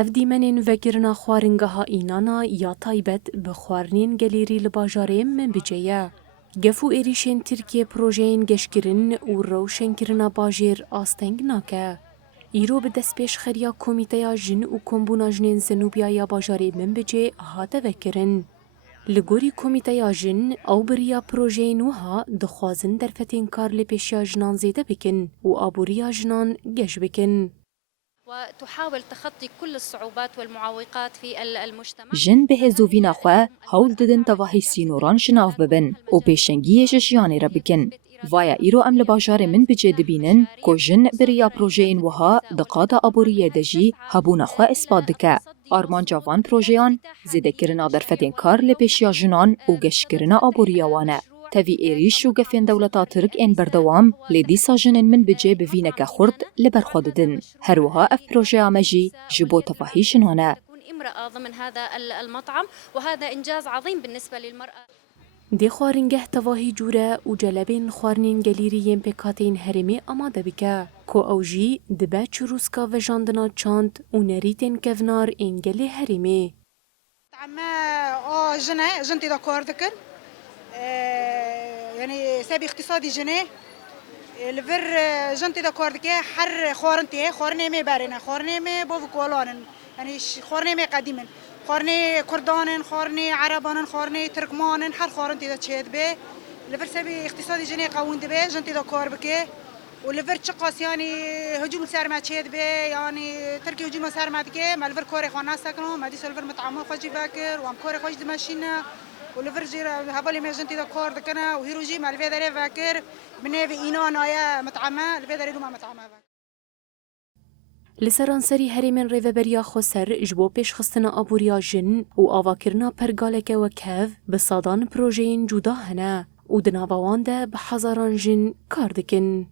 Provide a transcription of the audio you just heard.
اف دیمنین وگرنا خوارنگها اینانا یا تایبت بخوارنین گلیری لباجاره من بجیه. گفو ایریشن ترکیه پروژین گشکرین و روشن کرنا باجیر آستنگ ناکه. ایرو به دست پیش خریا کمیته جن و کمبونا جنین زنوبیا یا باجاره من بجه هاته وکرن. لگوری کمیته جن او بریا پروژین وها دخوازن در فتین کار لپیشیا جنان زیده بکن و آبوریا جنان گش بکن. وتحاول تخطي كل الصعوبات والمعوقات في المجتمع. جن به هزووینا خو هول ددن تواهی سینوران شناف ببن و پیشنگی جشیانی را بکن. ویا ایرو ام لباجار من بجه دبینن که جن بریا پروژین وها دقادا آبوریه دجی هبونا خو اثبات دکه. آرمان جوان پروژیان زیده کرنا در فتین کار لپیشیا جنان و گش کرنا آبوریا وانه. تاوی ایریش و گفین دولتا ترک این بردوام لیدی ساجنن من بجه بوینک خورد لبرخوددن. هروها اف پروژه آمجی جبو تفاهیشن هنه. امرأة ضمن هذا المطعم وهذا إنجاز عظيم بالنسبة للمرأة. دی خوارنگه تواهی جوره و جلبین خوارنین گلیرین پکاتین هرمی آماده بکه که اوجی دبه چروسکا و جاندنا چاند و نریتین کونار انگلی هرمی. طعمه جنتي دا کار دکن يعني سابي اقتصادي جنيه الفر جنتي دا كوردكي حر خورني مي بارنا خورني مي بوفكولان يعني خورني مي قديما خورني كردان خورني عربان خورني تركمان حر خورنتي دا تشيد به الفر سابي اقتصادي جنيه قوون به جنتي دا كور بكي والفر تشقاس يعني هجوم سار ما تشيد به يعني تركي هجوم سار ما تكي ما الفر كوري خوانا ساكنو ما ديس الفر مطعمو خواجي باكر وام كوري خواج دماشينا ولفرجي هبالي ما جنتي دكور دكنا وهيروجي مع الفيدري فاكر بنيفي إينان آيا مطعمة الفيدري دوما مطعمة لسرانسری هریمن ریوبریا خسر جبو پیش خستنا آبوریا جن و آواکرنا پرگالک و کف بسادان پروژین جدا هنه و دنابوان ده بحزاران جن کار دکن.